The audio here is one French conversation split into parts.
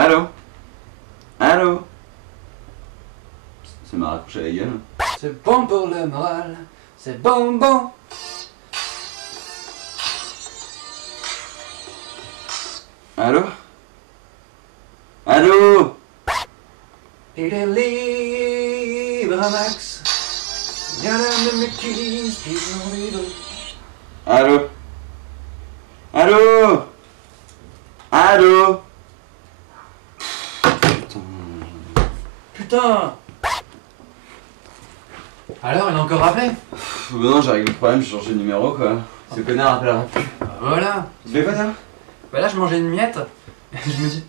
Allô? Allô? Ça m'a raccroché la gueule. C'est bon pour le moral, c'est bon. Allô? Allô? Il est libre, Max. Il y en a même qui sont libres. Allô? Allô? Allô? Putain. Alors, il a encore rappelé? Non, j'ai réglé le problème, j'ai changé de numéro quoi. Ce connard appellera plus. Bah voilà. Tu fais quoi toi? Bah là, je mangeais une miette. Et je me dis...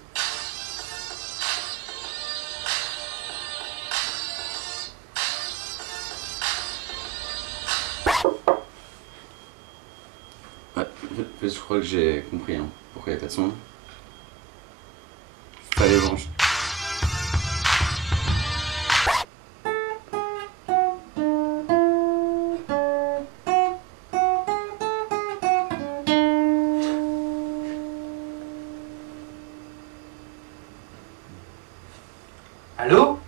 Ouais, en fait, je crois que j'ai compris hein, pourquoi il n'y a pas de son. Fallait brancher. Allô?